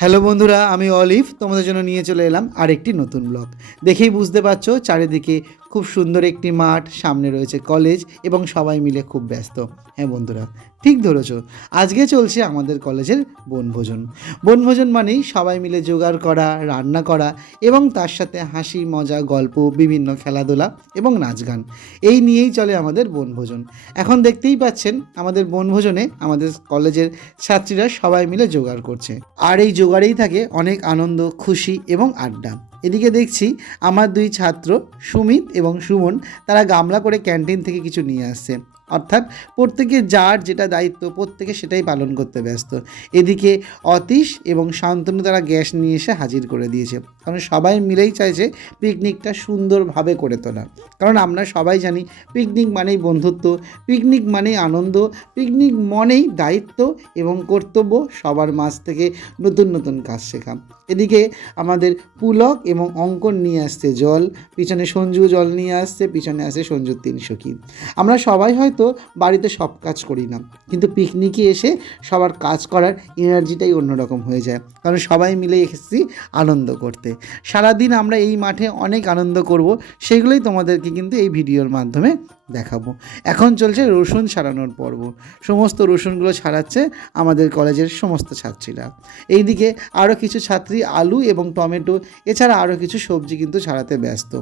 Hello বন্ধুরা, আমি olive. তোমাদের জন্য নিয়ে চলে এলাম আরেকটি নতুন ব্লগ। দেখেই বুঝতে পারছ, চারিদিকে খুব সুন্দর একটি মাঠ, সামনে রয়েছে কলেজ এবং সবাই মিলে খুব ব্যস্ত। হ্যাঁ বন্ধুরা ঠিক ধরেছ। আজকে চলছে আমাদের কলেজের বনভোজন। বনভোজন মানেই সবাই মিলে জোগাড় করা, রান্না করা এবং তার সাথে হাসি, মজা, গল্প, বিভিন্ন খেলাধুলা এবং নাচ গান এই নিয়েই চলে আমাদের বনভোজন। এখন দেখতেই পাচ্ছেন আমাদের বনভোজনে আমাদের কলেজের ছাত্রীরা সবাই মিলে জোগাড় করছে। আর এই জোগাড়েই থাকে অনেক আনন্দ, খুশি এবং আড্ডা। এদিকে দেখছি আমার দুই ছাত্র, সুমিত এবং সুমন, তারা গামলা করে ক্যান্টিন থেকে কিছু নিয়ে আসছে। অর্থাৎ প্রত্যেকে যার যেটা দায়িত্ব, প্রত্যেকে সেটাই পালন করতে ব্যস্ত। এদিকে অতীশ এবং শান্তনু তারা গ্যাস নিয়ে এসে হাজির করে দিয়েছে। কারণ সবাই মিলেই চাইছে পিকনিকটা সুন্দরভাবে করে তোলা। কারণ আমরা সবাই জানি পিকনিক মানেই বন্ধুত্ব পিকনিক মানেই আনন্দ পিকনিক মনেই দায়িত্ব এবং কর্তব্য সবার মাঝ থেকে নতুন নতুন কাজ শেখা। এদিকে আমাদের পুলক এবং অঙ্কন নিয়ে আসছে জল, পিছনে সঞ্জু জল নিয়ে আসছে, পিছনে আসে সঞ্জুর তিন সখী। আমরা সবাই হয়তো বাড়িতে সব কাজ করি না। কিন্তু পিকনিকে এসে সবার কাজ করার এনার্জিটাই অন্যরকম হয়ে যায়। কারণ সবাই মিলে এসেছি আনন্দ করতে। সারাদিন আমরা এই মাঠে অনেক আনন্দ করব, সেগুলোই তোমাদেরকে কিন্তু এই ভিডিওর মাধ্যমে দেখাবো। এখন চলছে রসুন ছাড়ানোর পর্ব। সমস্ত রসুনগুলো ছাড়াচ্ছে আমাদের কলেজের সমস্ত ছাত্রীরা। এইদিকে আরও কিছু ছাত্রী আলু এবং টমেটো, এছাড়া আরও কিছু সবজি কিন্তু ছাড়াতে ব্যস্ত।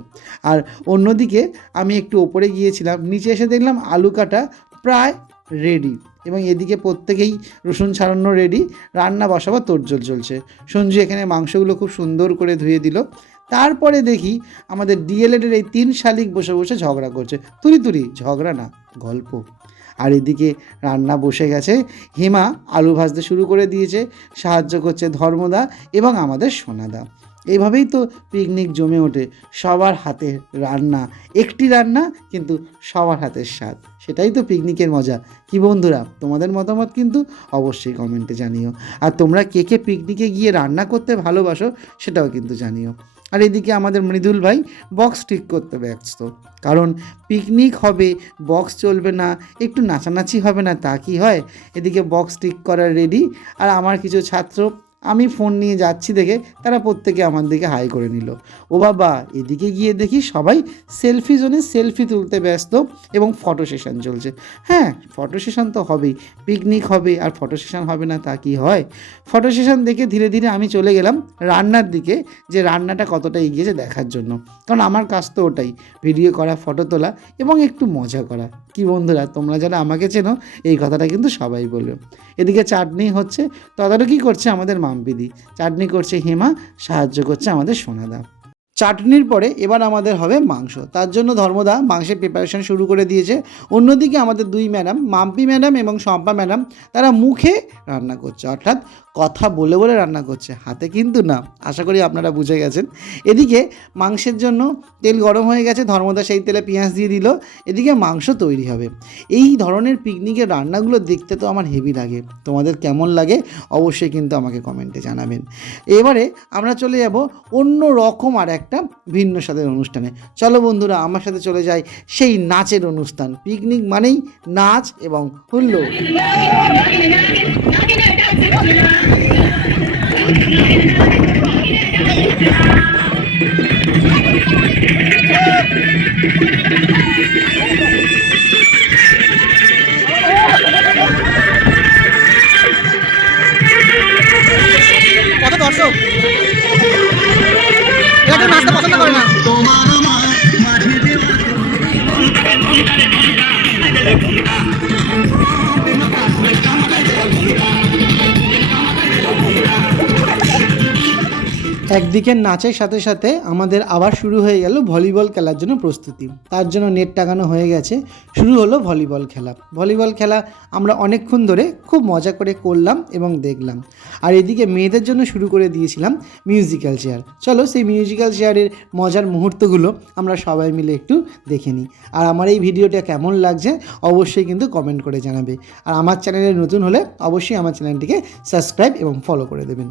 আর অন্যদিকে আমি একটু ওপরে গিয়েছিলাম, নিচে এসে দেখলাম আলু কাটা প্রায় রেডি এবং এদিকে প্রত্যেকেই রসুন ছাড়ানো রেডি রান্না বসাবার তোড়জোড় চলছে। সঞ্জু এখানে মাংসগুলো খুব সুন্দর করে ধুয়ে দিল। তারপরে দেখি আমাদের ডিএলএডের এই তিন শালিক বসে বসে ঝগড়া করছে। তুরি তুরি ঝগড়া না, গল্প। আর এদিকে রান্না বসে গেছে। হেমা আলু ভাজতে শুরু করে দিয়েছে, সাহায্য করছে ধর্মদা এবং আমাদের সোনাদা। এইভাবেই তো পিকনিক জমে ওঠে। সবার হাতে রান্না, একটি রান্না কিন্তু সবার হাতের স্বাদ। সেটাই তো পিকনিকের মজা। কি বন্ধুরা, তোমাদের মতামত কিন্তু অবশ্যই কমেন্টে জানিও। আর তোমরা কে কে পিকনিকে গিয়ে রান্না করতে ভালোবাসো সেটাও কিন্তু জানিও। আর এদিকে আমাদের মৃদুল ভাই বক্স ঠিক করতে ব্যস্ত। কারণ পিকনিক হবে বক্স চলবে না, একটু নাচানাচি হবে না, তা কি হয়? এদিকে বক্স ঠিক করা রেডি আর আমার কিছু ছাত্র আমি ফোন নিয়ে যাচ্ছি দেখে তারা প্রত্যেকে আমার দিকে হাই করে নিল। ও বাবা, এদিকে গিয়ে দেখি সবাই সেলফি জোনে সেলফি তুলতে ব্যস্ত এবং ফটো সেশন চলছে। হ্যাঁ ফটো সেশন তো হবেই, পিকনিক হবে আর ফটো সেশন হবে না তা কি হয়? ফটো সেশন দেখে ধীরে ধীরে আমি চলে গেলাম রান্নার দিকে, যে রান্নাটা কতটা এগিয়েছে দেখার জন্য। কারণ আমার কাজ তো ওটাই, ভিডিও করা, ফটো তোলা এবং একটু মজা করা। কি বন্ধুরা, তোমরা যারা আমাকে চেনো, এই কথাটা কিন্তু সবাই বলবে। এদিকে চাটনি হচ্ছে, তদারকি করছে আমাদের মাম্পিদি চাটনি করছে হেমা, সাহায্য করছে আমাদের সোনাদা। চাটনির পরে এবার আমাদের হবে মাংস। তার জন্য ধর্মদা মাংসের প্রিপারেশন শুরু করে দিয়েছে। অন্যদিকে আমাদের দুই ম্যাডাম মাম্পি ম্যাডাম এবং শম্পা ম্যাডাম তারা মুখে রান্না করছে। অর্থাৎ কথা বলে বলে রান্না করছে, হাতে কিন্তু না। আশা করি আপনারা বুঝে গেছেন। এদিকে মাংসের জন্য তেল গরম হয়ে গেছে, ধর্মদা সেই তেলে পেঁয়াজ দিয়ে দিল, এদিকে মাংস তৈরি হবে। এই ধরনের পিকনিকের রান্নাগুলো দেখতে তো আমার হেভি লাগে। তোমাদের কেমন লাগে অবশ্যই কিন্তু আমাকে কমেন্টে জানাবেন। এবারে আমরা চলে যাব অন্য রকম আর একটা ভিন্ন স্বাদের অনুষ্ঠানে। চলো বন্ধুরা, আমার সাথে চলে যাই সেই নাচের অনুষ্ঠান। পিকনিক মানেই নাচ এবং হুল্লোড় Thank you. একদিকে নাচের সাথে সাথে আমাদের আবার শুরু হয়ে গেল ভলিবল খেলার জন্য প্রস্তুতি। তার জন্য নেট টাঙানো হয়ে গেছে। শুরু হলো ভলিবল খেলা। ভলিবল খেলা আমরা অনেকক্ষণ ধরে খুব মজা করে করলাম এবং দেখলাম। আর এদিকে মেয়েদের জন্য শুরু করে দিয়েছিলাম মিউজিক্যাল চেয়ার চলো সেই মিউজিক্যাল চেয়ারের মজার মুহূর্তগুলো আমরা সবাই মিলে একটু দেখে নিই। আর আমার এই ভিডিওটা কেমন লাগছে অবশ্যই কিন্তু কমেন্ট করে জানাবে। আর আমার চ্যানেলে নতুন হলে অবশ্যই আমার চ্যানেলটিকে সাবস্ক্রাইব এবং ফলো করে দেবেন।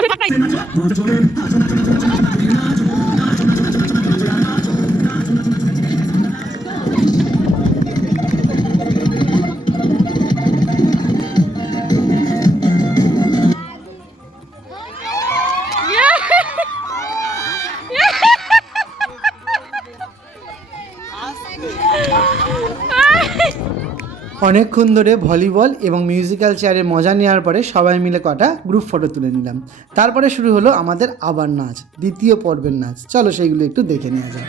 ওরে থাক নাই অনেকক্ষণ ধরে ভলিবল এবং মিউজিক্যাল চেয়ারের মজা নেওয়ার পরে সবাই মিলে কটা গ্রুপ ফটো তুলে নিলাম। তারপরে শুরু হলো আমাদের আবার নাচ, দ্বিতীয় পর্বের নাচ। চলো সেইগুলো একটু দেখে নেওয়া যাক।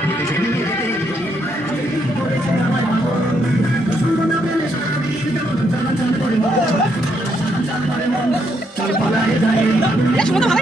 সময়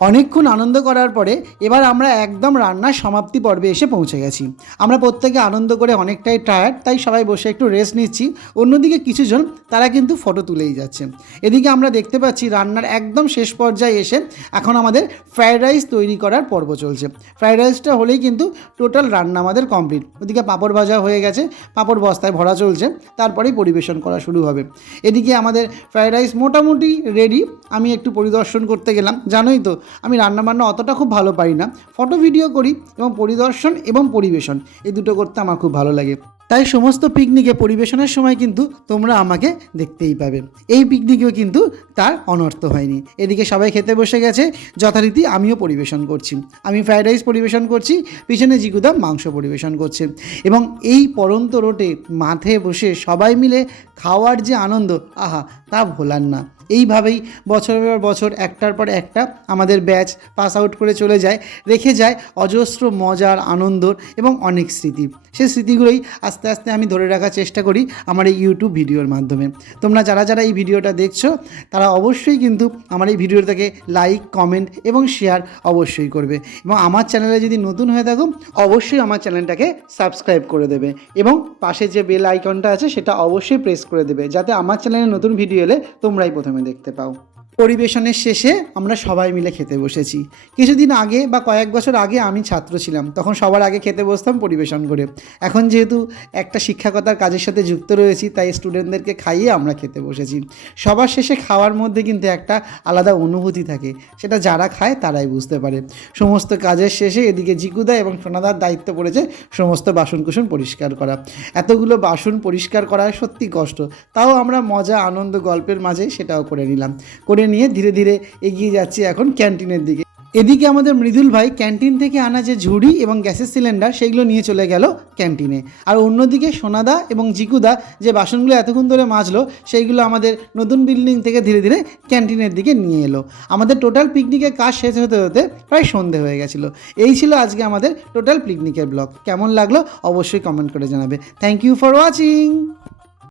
অনেকক্ষণ আনন্দ করার পরে এবার আমরা একদম রান্নার সমাপ্তি পর্বে এসে পৌঁছে গেছি। আমরা প্রত্যেকে আনন্দ করে অনেকটাই টায়ার্ড তাই সবাই বসে একটু রেস্ট নিচ্ছি। অন্যদিকে কিছুজন, তারা কিন্তু ফটো তুলেই যাচ্ছে। এদিকে আমরা দেখতে পাচ্ছি রান্নার একদম শেষ পর্যায়ে এসে এখন আমাদের ফ্রায়েড রাইস তৈরি করার পর্ব চলছে। ফ্রায়েড রাইসটা হলেই কিন্তু টোটাল রান্না আমাদের কমপ্লিট ওদিকে পাঁপড় ভাজা হয়ে গেছে, পাঁপড় বস্তায় ভরা চলছে, তারপরেই পরিবেশন করা শুরু হবে। এদিকে আমাদের ফ্রায়েড রাইস মোটামুটি রেডি আমি একটু পরিদর্শন করতে গেলাম। জানোই তো আমি রান্নাবান্না অতটা খুব ভালো পারি না। ফটো, ভিডিও করি এবং পরিদর্শন এবং পরিবেশন, এই দুটো করতে আমার খুব ভালো লাগে। তাই সমস্ত পিকনিকে পরিবেশনের সময় কিন্তু তোমরা আমাকে দেখতেই পাবে। এই পিকনিকেও কিন্তু তার অনর্থ হয়নি। এদিকে সবাই খেতে বসে গেছে। যথারীতি আমিও পরিবেশন করছি। আমি ফ্রায়েড রাইস পরিবেশন করছি, পিছনে জিগুদা মাংস পরিবেশন করছে এবং এই পরন্ত রোটে মাঠে বসে সবাই মিলে খাওয়ার যে আনন্দ, আহা, তা ভোলার না। এইভাবেই বছরের পর বছর, একটার পর একটা আমাদের ব্যাচ পাস আউট করে চলে যায়, রেখে যায় অজস্র মজার আনন্দর এবং অনেক স্মৃতি। সেই স্মৃতিগুলোই আস্তে আস্তে আমি ধরে রাখার চেষ্টা করি আমার এই ইউটিউব ভিডিওর মাধ্যমে। তোমরা যারা যারা এই ভিডিওটা দেখছ, তারা অবশ্যই কিন্তু আমার এই ভিডিওটাকে লাইক কমেন্ট এবং শেয়ার অবশ্যই করবে। এবং আমার চ্যানেলে যদি নতুন হয়ে থাকো, অবশ্যই আমার চ্যানেলটাকে সাবস্ক্রাইব করে দেবে এবং পাশে যে বেল আইকনটা আছে, সেটা অবশ্যই প্রেস করে দেবে, যাতে আমার চ্যানেলে নতুন ভিডিও এলে তোমরাই প্রথমে দেখতে পাও। পরিবেশনের শেষে আমরা সবাই মিলে খেতে বসেছি। কিছুদিন আগে বা কয়েক বছর আগে আমি ছাত্র ছিলাম, তখন সবার আগে খেতে বসতাম পরিবেশন করে। এখন যেহেতু একটা শিক্ষকতার কাজের সাথে যুক্ত রয়েছি, তাই স্টুডেন্টদেরকে খাইয়ে আমরা খেতে বসেছি। সবার শেষে খাওয়ার মধ্যে কিন্তু একটা আলাদা অনুভূতি থাকে, সেটা যারা খায় তারাই বুঝতে পারে। সমস্ত কাজের শেষে এদিকে জিকুদা এবং সোনাদার দায়িত্ব পড়েছে সমস্ত বাসনকুসন পরিষ্কার করা। এতগুলো বাসন পরিষ্কার করা সত্যি কষ্ট, তাও আমরা মজা, আনন্দ, গল্পের মাঝে সেটাও করে নিলাম। করে নিয়ে ধীরে ধীরে এগিয়ে যাচ্ছি এখন ক্যান্টিনের দিকে। এদিকে আমাদের মৃদুল ভাই ক্যান্টিন থেকে আনা যে ঝুড়ি এবং গ্যাসের সিলিন্ডার সেগুলো নিয়ে চলে গেল ক্যান্টিনে। আর অন্যদিকে সোনাদা এবং জিকুদা যে বাসনগুলো এতক্ষণ ধরে মাজলো, সেইগুলো আমাদের নতুন বিল্ডিং থেকে ধীরে ধীরে ক্যান্টিনের দিকে নিয়ে এলো। আমাদের টোটাল পিকনিকের কাজ শেষ হতে হতে প্রায় সন্ধে হয়ে গেছিল। এই ছিল আজকে আমাদের টোটাল পিকনিকের ব্লগ। কেমন লাগল অবশ্যই কমেন্ট করে জানাবে। Thank you for watching